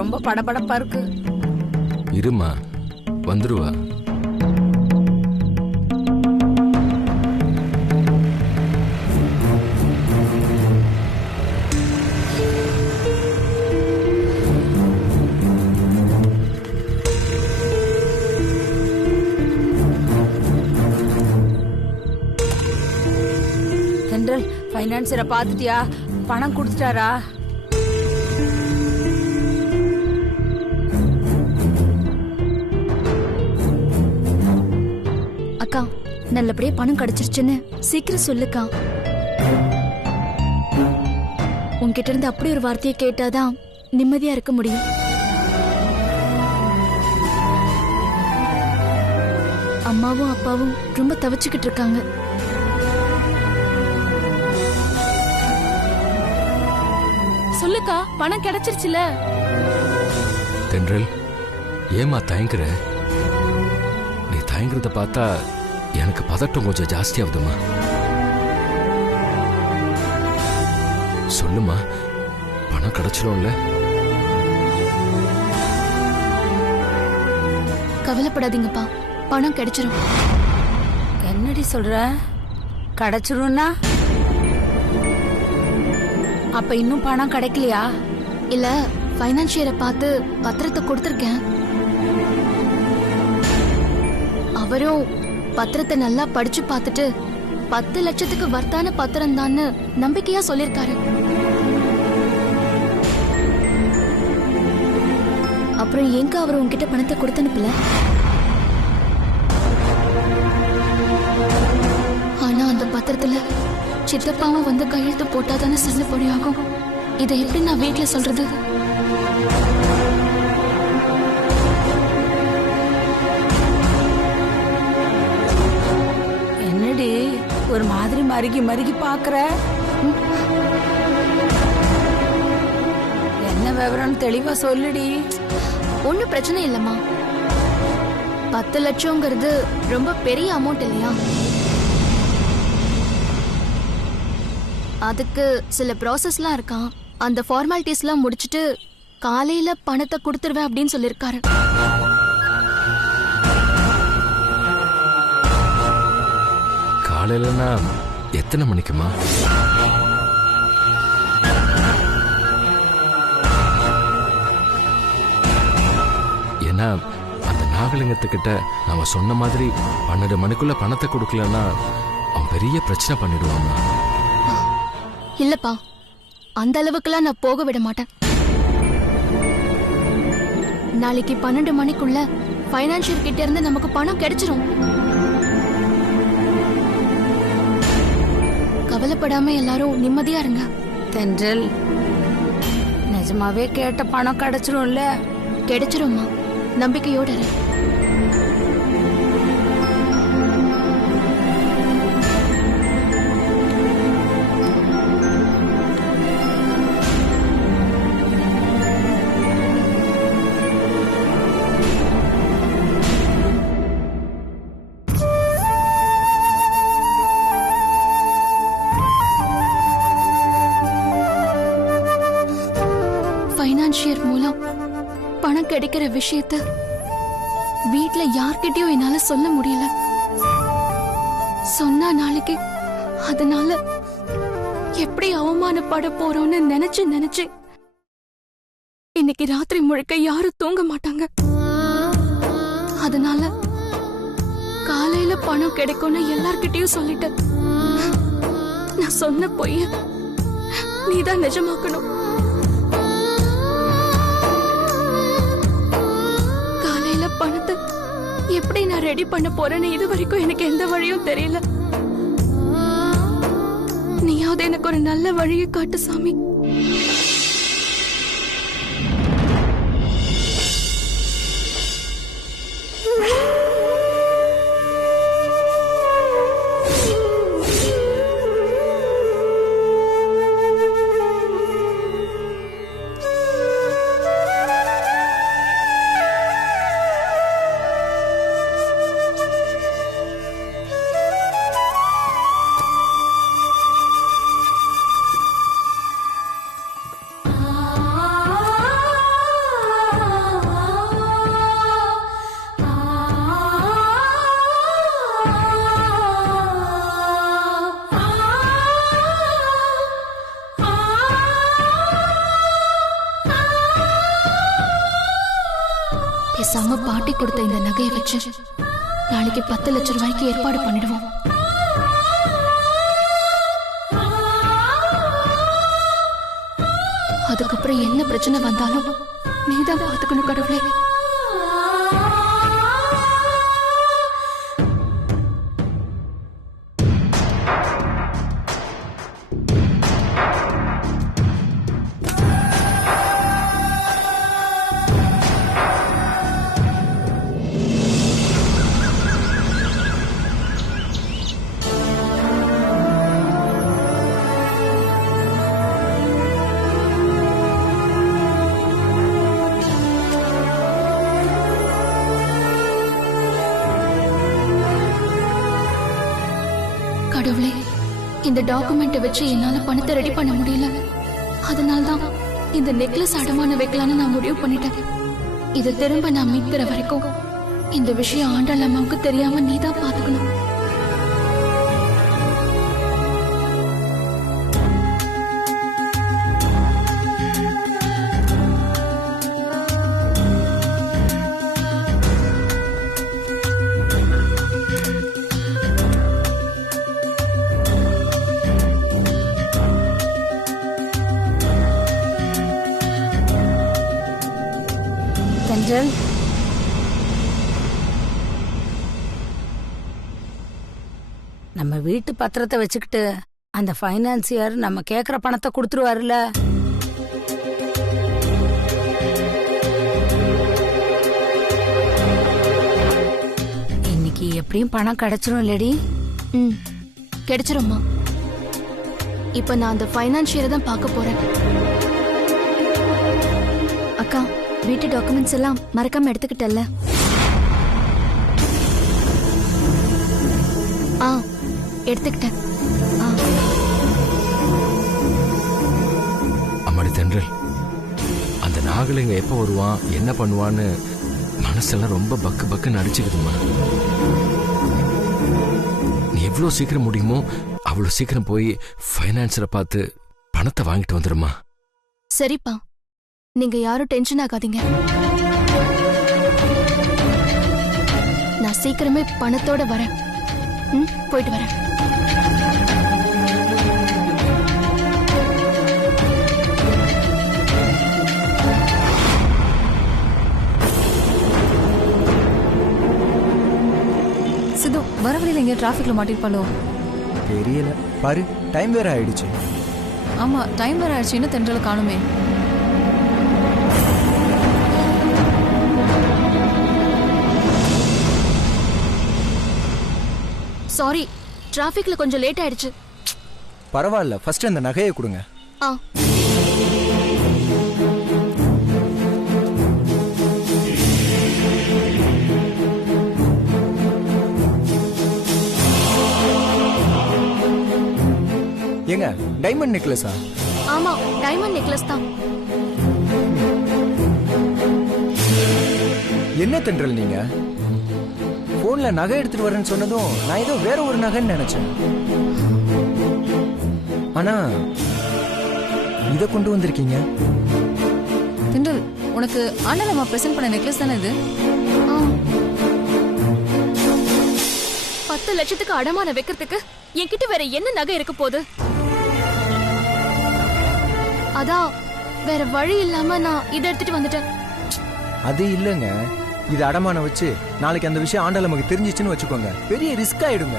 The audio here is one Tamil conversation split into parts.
ரொம்ப படபடப்பா இருக்கு. இருமா, வந்துருவா. தென்றல், பைனான்சரை பாத்துட்டியா? பணம் கொடுத்துட்டாரா? அக்கா, நல்லபடியா பணம் கிடைச்சிருச்சுன்னு சீக்கிரம் சொல்லுக்கா. உன்கிட்ட இருந்து அப்படி ஒரு வார்த்தையை கேட்டாதான் நிம்மதியா இருக்க முடியும். அம்மாவும் அப்பாவும் ரொம்ப தவிச்சுக்கிட்டு இருக்காங்க. சொல்லுக்கா, பணம் கிடைச்சிருச்சுல. தென்றல், ஏமா தயங்குற? நீ தயங்குறத பார்த்தா எனக்கு பதட்டம் கொஞ்சம் ஜாஸ்தியாகுதுமா. சொல்லுமா, பணம் கிடைச்சிடும்ல? கவலைப்படாதீங்கப்பா, பணம் கிடைச்சிரும். என்னடி சொல்ற? கிடைச்சிரும்னா அப்ப இன்னும் பணம் கிடைக்கலையா? இல்ல, பைனான்சியரை பார்த்து பத்திரத்தை கொடுத்திருக்கேன். அவரும் பத்திரத்தை நல்லா படிச்சு பார்த்துட்டு 10 லட்சத்துக்கு வர்த்தான பத்திரம் தான் நம்பிக்கையா சொல்லிருக்காரு. அப்புறம் எங்க அவர் உங்ககிட்ட பணத்தை கொடுத்து அனுப்பல? ஆனா அந்த பத்திரத்துல சித்தப்பாவும் வந்து கையெழுத்து போட்டாதானே செல்லுபடியாகும். இதை எப்படி நான் வீட்டுல சொல்றது? என்னடி ஒரு மாதிரி மருகி மருகி பாக்குற? என்ன விவரம் தெளிவா சொல்லுடி. ஒன்னும் பிரச்சனை இல்லம்மா. 10 லட்சம்ங்கிறது ரொம்ப பெரிய அமௌண்ட் இல்லையா? அதுக்கு சில ப்ராசஸ்லாம் இருக்கான். அந்த ஃபார்மாலிட்டிஸ்லாம் முடிச்சிட்டு காலையில பணத்தை கொடுத்துருவேன் அப்படின்னு சொல்லிருக்காரு. காலையிலனா எத்தனை மணிக்குமா? ஏன்னா அந்த நாகலிங்கத்துக்கிட்ட நாம சொன்ன மாதிரி 12 மணிக்குள்ள பணத்தை கொடுக்கலன்னா அவன் பெரிய பிரச்சனை பண்ணிடுவான். இல்லப்பா, அந்த அளவுக்குலாம் நான் போக விட மாட்டேன். நாளைக்கு 12 மணிக்குள்ள பைனான்சியர் கிட்ட இருந்து நமக்கு பணம் கிடைச்சிரும். கவலைப்படாம எல்லாரும் நிம்மதியா இருங்க. தென்றல், நிஜமாவே கேட்ட பணம் கிடைச்சிரும்ல? கிடைச்சிரும்மா, நம்பிக்கையோட இரு. பைனான்சியர் மூலம் பணம் கிடைக்கிற விஷயத்த வீட்ல யார்கிட்டயும் என்னால சொல்ல முடியல. சொன்னா நாளைக்கு அதனால எப்படி அவமானப்பட போறோம்னு நினைச்சு இன்னைக்கு ராத்திரி முழுக்க யாரும் தூங்க மாட்டாங்க. அதனால காலையில பணம் கிடைக்கும்னு எல்லார்கிட்டயும் சொல்லிட்டேன். நான் சொன்ன பொய்ய நீதான் நிஜமாக்கணும். பணத்தை எப்படி நான் ரெடி பண்ண போறேன்னு இது வரைக்கும் எனக்கு எந்த வழியும் தெரியல. நீயாவது எனக்கு ஒரு நல்ல வழியை காட்டு சாமி. பேசாம பாட்டி கொடுத்த இந்த நகையை வச்சு நாளைக்கு 10 லட்சம் ரூபாய்க்கு ஏற்பாடு பண்ணிடுவோம். அதுக்கப்புறம் என்ன பிரச்சனை வந்தாலும் நீதான் பாத்துக்கணும் கடவுளே. கடவுளே, இந்த டாக்குமெண்ட்டை வச்சு என்னால பணத்தை ரெடி பண்ண முடியல. அதனால்தான் இந்த நெக்லஸ் அடமான வைக்கலான்னு நான் முடிவு பண்ணிட்டேன். இதை திரும்ப நான் மீட்கிற வரைக்கும் இந்த விஷயம் ஆண்டாள் அம்மாவுக்கு தெரியாம நீதான் பாத்துக்கணும். தென்றல், நம்ம வீட்டு பத்திரத்தை வச்சுக்கிட்டு அந்த ஃபைனான்சியர் நம்ம கேக்குற பணத்தை கொடுத்துருவாருல. இன்னைக்கு எப்படியும் பணம் கிடைச்சிரும் இல்லடி? கிடைச்சிரும்மா. இப்ப நான் அந்த ஃபைனான்சியரை தான் பார்க்க போறேன். அக்கா, வீட்டு டாக்குமெண்ட்ஸ் எல்லாம் மறக்காம எடுத்துக்கிட்டல்ல? எடுத்துக்கிட்டேன். அம்மாடி தென்றல், அந்த நாகலிங்க எப்ப வருவான், என்ன பண்ணுவான்னு மனசெல்லாம் ரொம்ப பக்கு பக்குன்னு அடிச்சுக்குதுமா. நீ எவ்வளவு சீக்கிரம் முடியுமோ அவ்வளவு சீக்கிரம் போய் ஃபைனான்ஸரை பார்த்து பணத்தை வாங்கிட்டு வந்துடுமா. சரிப்பா, நீங்க யாரும் டென்ஷன் ஆகாதீங்க. நான் சீக்கிரமே பணத்தோட வரேன். போயிட்டு வரேன். சிது, வர வழியில எங்க டிராபிக்ல மாட்டிருப்பாளோ? தெரியல, பாரு டைம் வேற ஆயிடுச்சு. ஆமா, டைம் வேற ஆயிடுச்சுன்னு தென்றல காணுமே. சாரி, டிராபிக்ல கொஞ்சம் லேட் ஆயிடுச்சு. பரவாயில்ல, ஃபர்ஸ்ட் அந்த நகையை கொடுங்க. ஏங்க, டைமண்ட் நெக்லஸா? ஆமா, டைமண்ட் நெக்லஸ் தான். என்ன தென்றல் நீங்க போன்ல நகை எடுத்துட்டு வரேன்னு சொன்னதும் நான் ஏதோ வேற ஒரு நகைன்னு நினைச்சேன். ஆனா இத கொண்டு வந்திருக்கீங்க. தென்றல், உனக்கு ஆண்டாள் அம்மா பிரசன்ட் பண்ண நெக்லஸ் தானே இது? 10 லட்சத்துக்கு அடமான வைக்கிறதுக்கு என்கிட்ட வேற என்ன நகை இருக்க போகுது? அதான் வேற வழி இல்லாம நான் இதை எடுத்துட்டு வந்துட்டேன். அது இல்லங்க, இது அடமான வச்சு நாளைக்கு அந்த விஷயம் ஆண்டாள் நமக்கு தெரிஞ்சிச்சுன்னு வச்சுக்கோங்க, பெரிய ரிஸ்க் ஆயிடுங்க.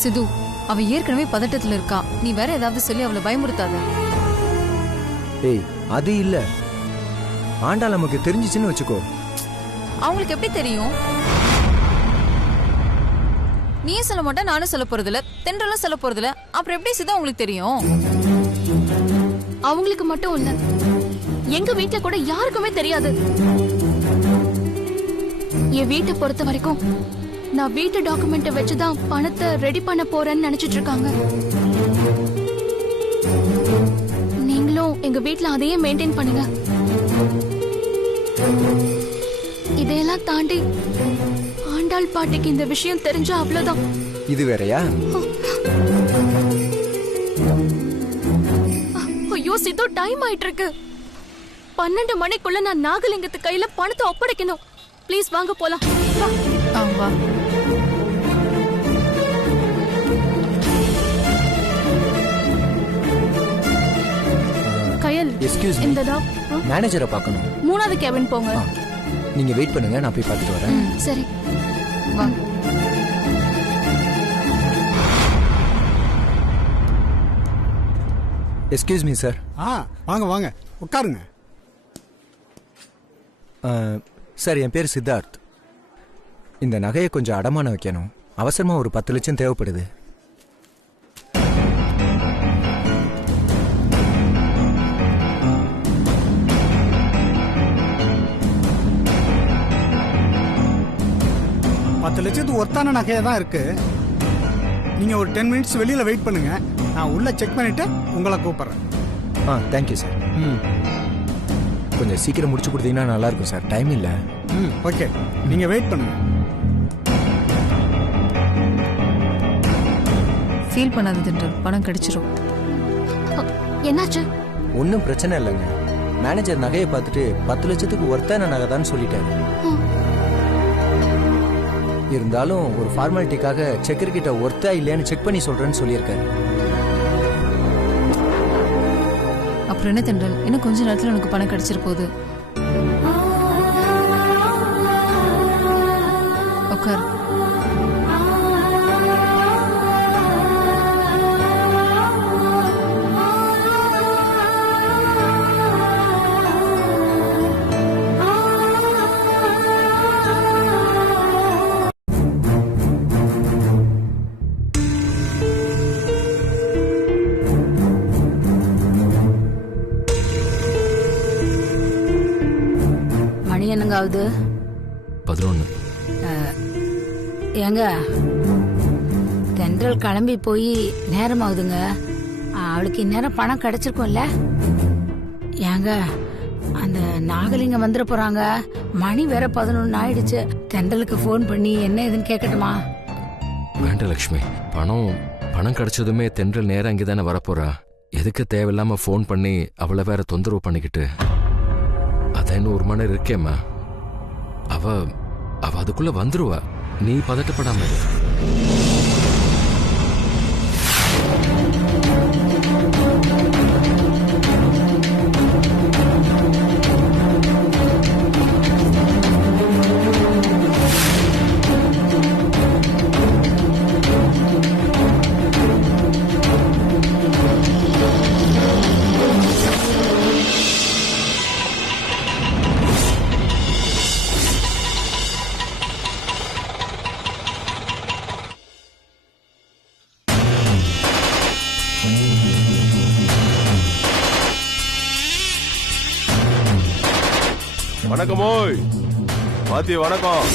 சிது, அவ ஏற்கனவே பதட்டத்துல இருக்கா. நீ வேற ஏதாவது சொல்லி அவளை பயமுறுத்தாத. ஏய், அது இல்ல, ஆண்டாள் நமக்கு தெரிஞ்சிச்சுன்னு வச்சுக்கோ. அவங்களுக்கு எப்படி தெரியும்? நீயும் சொல்ல மாட்டா, நானும் சொல்ல போறதில்ல, தென்றலும் சொல்ல போறதில்ல. அப்புறம் எப்படி சிதா உங்களுக்கு தெரியும்? அவங்களுக்கு மட்டும் இல்ல, எங்க வீட்டுல கூட யாருக்குமே தெரியாது. என் வீட்டை பொறுத்த வரைக்கும் நான் வீட்டு டாக்குமெண்ட்டை வச்சுதான் பணத்தை ரெடி பண்ண போறேன்னு நினைச்சிட்டு இருக்காங்க. நீங்களும் எங்க வீட்டுல அதையே மெயின்டைன் பண்ணுங்க. இதையெல்லாம் தாண்டி ஆண்டாள் பாட்டிக்கு இந்த விஷயம் தெரிஞ்சா அவ்வளவுதான். இது வேறயா? ஐயோ, ஐயோ சித்து, டைம் ஆயிட்டு இருக்கு. 12 மணிக்குள்ள நான் நாகலிங்கத்து கையில பணத்தை ஒப்படைக்கணும். ப்ளீஸ் வாங்க போலாம். வா. கயல், எக்ஸ்கியூஸ் இந்த மேனேஜரை பார்க்கணும். 3வது கேபின் போங்க. நீங்க வெயிட் பண்ணுங்க, நான் போய் பார்த்துட்டு வரேன். சரி. வா. Excuse me sir. வாங்க வாங்க உட்காருங்க. சார், என் பேர் சித்தார்த். இந்த நகையை கொஞ்சம் அடமானம் வைக்கணும். அவசரமா ஒரு 10 லட்சம் தேவைப்படுது. பத்து லட்சத்துக்கு ஒர்த்தான நகையா தான் இருக்கு. நீங்க ஒரு 10 மினிட்ஸ் வெளியில வெயிட் பண்ணுங்க, நான் உள்ள செக் பண்ணிட்டு உங்களை கூப்பிடுறேன். Thank you sir. கொஞ்சம் சீக்கிரம் முடிச்சு கொடுத்தீங்கன்னா நல்லா இருக்கும் சார், டைம் இல்லை. ஓகே, நீங்க வெயிட் பண்ணுங்க. ஃபீல் பண்ணாத தென்றல், பணம் கிடைச்சிரும். என்னாச்சு? ஒன்றும் பிரச்சனை இல்லைங்க. மேனேஜர் நகையை பார்த்துட்டு 10 லட்சத்துக்கு ஒர்த்தான நகை தான் சொல்லிட்டாரு. இருந்தாலும் ஒரு ஃபார்மாலிட்டிக்காக செக்கர் கிட்ட ஒர்த்தா இல்லையான்னு செக் பண்ணி சொல்றேன்னு சொல்லியிருக்காரு. அப்புறம் என்ன தென்றல், இன்னும் கொஞ்ச நேரத்துல உனக்கு பணம் கிடைச்சிரு போகுது. உட்கார். என்னங்க ஆகுது? 11. ஏங்க, தென்றல் கிளம்பி போய் நேரம் ஆகுதுங்க. அவளுக்கு இந்நேரம் பணம் கிடைச்சிருக்கும்ல? ஏங்க, அந்த நாகலிங்கம் வந்துட போறாங்க. மணி வேற 11 ஆயிடுச்சு. தென்றலுக்கு ஃபோன் பண்ணி என்ன ஏதுன்னு கேட்கட்டுமா? வேண்டாம் லட்சுமி, பணம் கிடைச்சதுமே தென்றல் நேரம் அங்கே தானே வரப்போறா. எதுக்கு தேவையில்லாம ஃபோன் பண்ணி அவளை வேற தொந்தரவு பண்ணிக்கிட்டு? அதான் இன்னும் 1 மணி நேரம் இருக்கேம்மா. அவ அதுக்குள்ள வந்துருவா, நீ பதட்டப்படாம இரு. வணக்கம். ஓய் பாத்தி, வணக்கம்.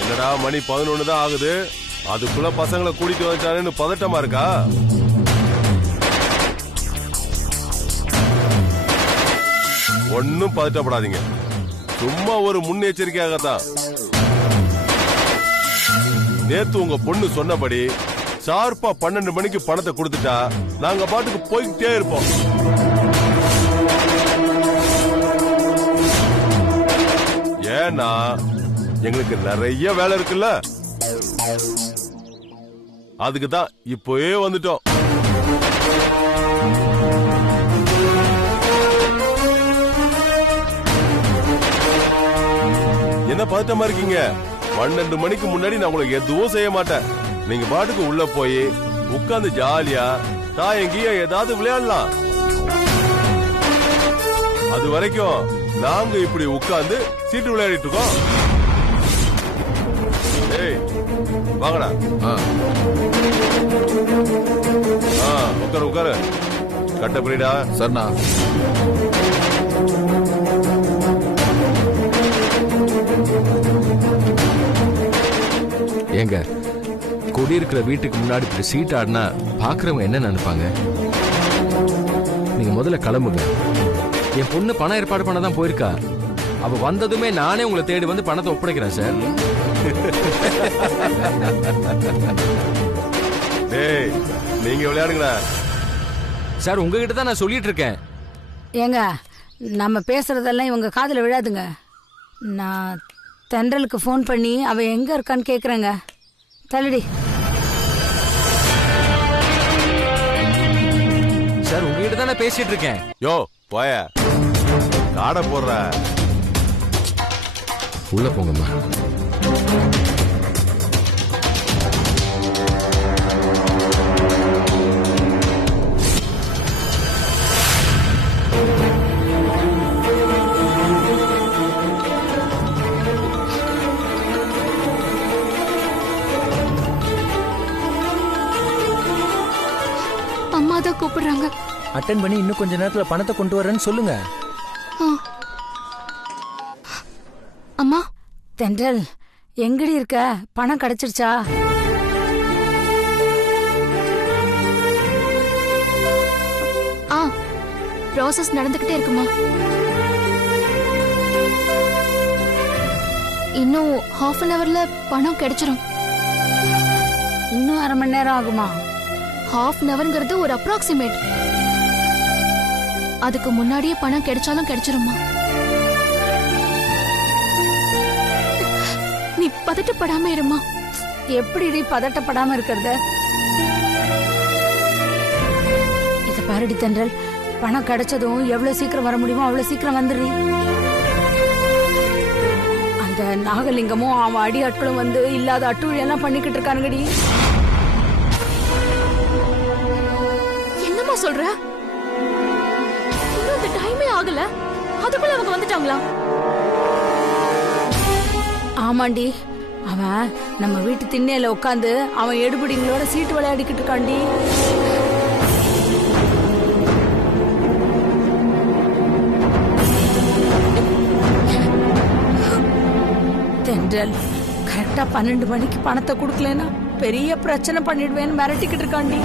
என்னடா மணி 11 தான் ஆகுது, அதுக்குள்ள பசங்களை கூட்டிட்டு வந்துட்டானு பதட்டமா இருக்கா? ஒன்னும் பதட்டப்படாதீங்க, சும்மா ஒரு முன்னெச்சரிக்கையாகத்தான். நேத்து உங்க பொண்ணு சொன்னபடி ஷார்ப்பா 12 மணிக்கு பணத்தை கொடுத்துட்டா நாங்க பாட்டுக்கு போய்கிட்டே இருப்போம். ஏன்னா எங்களுக்கு நிறைய வேலை இருக்குல்ல, அதுக்குதான் இப்போவே வந்துட்டோம். என்ன பதட்டமா இருக்கீங்க? 12 மணிக்கு முன்னாடி நான் உங்களுக்கு எதுவும் செய்ய மாட்டேன். நீங்க பாட்டுக்கு உள்ள போய் உட்கார்ந்து ஜாலியா தாயங்கிய ஏதாவது விளையாடலாம். அது வரைக்கும் நாங்க இப்படி உட்கார்ந்து சீட்டு விளையாடிட்டு இருக்கோம். ஏய் வாங்கடா. உட்காரு கட்ட புரியுடா. சரிண்ணா. ஏங்க, குடியிருக்கிற வீட்டுக்கு முன்னாடி இப்படி சீட் ஆடினா பாக்குறவங்க என்ன நினைப்பாங்க? நீங்க முதல்ல கிளம்புங்க. என் பொண்ணு பணம் ஏற்பாடு பண்ணதான் போயிருக்கா. அவ வந்ததுமே நானே உங்களை தேடி வந்து பணத்தை ஒப்படைக்கிறேன் சார். டேய் நீங்க விளையாடுங்கடா. சார் உங்ககிட்ட தான் நான் சொல்லிட்டு இருக்கேன். ஏங்க நம்ம பேசுறதெல்லாம் இவங்க காதுல விழாதுங்க. நான் தென்றலுக்கு ஃபோன் பண்ணி அவ எங்க இருக்கான்னு கேக்குறேங்க. தள்ளுடி. சார் உங்ககிட்ட தான் நான் பேசிட்டு இருக்கேன். யோ போய காடை போடுற. உள்ள போங்கம்மா. அம்மா தான் கூப்பிடுறாங்க. அட்டன் பண்ணி இன்னும் கொஞ்ச நேரத்துல பணத்தை கொண்டு வரேன்னு சொல்லுங்க. அம்மா தென்றல் எங்கடி இருக்க? பணம் கிடைச்சிருச்சா? ப்ராசஸ் நடந்துகிட்டே இருக்குமா. இன்னும் ஹாஃப் அன் ஹவர்ல பணம் கிடைச்சிரும். இன்னும் அரை மணி நேரம் ஆகுமா? ஹாஃப் அன் ஹவர்ங்கிறது ஒரு அப்ராக்சிமேட். அதுக்கு முன்னாடியே பணம் கிடைச்சாலும் கிடைச்சிருமா. நீ பதட்டப்படாம இருமா. எப்படி பதட்டப்படாம இருக்கிறது? இத பாருடி தென்றல், பணம் கிடைச்சதும் எவ்வளவு சீக்கிரம் வர முடியுமோ அவ்வளவு சீக்கிரம் வந்துடுறீ. அந்த நாகலிங்கமும் அவன் அடி ஆட்களும் வந்து இல்லாத அட்டுழியெல்லாம் பண்ணிக்கிட்டு இருக்கானுங்கடி. என்னமா சொல்ற? இன்னும் இந்த டைமே ஆகல, அதுக்குள்ள அவங்க வந்துட்டாங்களா? ஆமாண்டி, அவன் நம்ம வீட்டு திண்ணையில உட்காந்து அவன் எடுபடிங்களோட சீட்டு விளையாடிக்கிட்டு இருக்காண்டி. தென்றல் கரெக்டா 12 மணிக்கு பணத்தை கொடுக்கலன்னா பெரிய பிரச்சனை பண்ணிடுவேன்னு மிரட்டிக்கிட்டு இருக்காண்டி.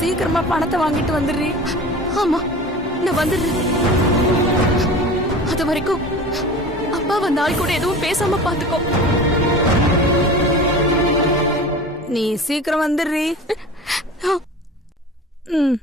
சீக்கிரமா பணத்தை வாங்கிட்டு வந்துடுறீ. ஆமா நான் வந்துடுறேன். அது வரைக்கும் அப்பா வந்தால் கூட எதுவும் பேசாம பாத்துக்கோ. நீ சீக்கிரம் வந்துடுறீ. ம்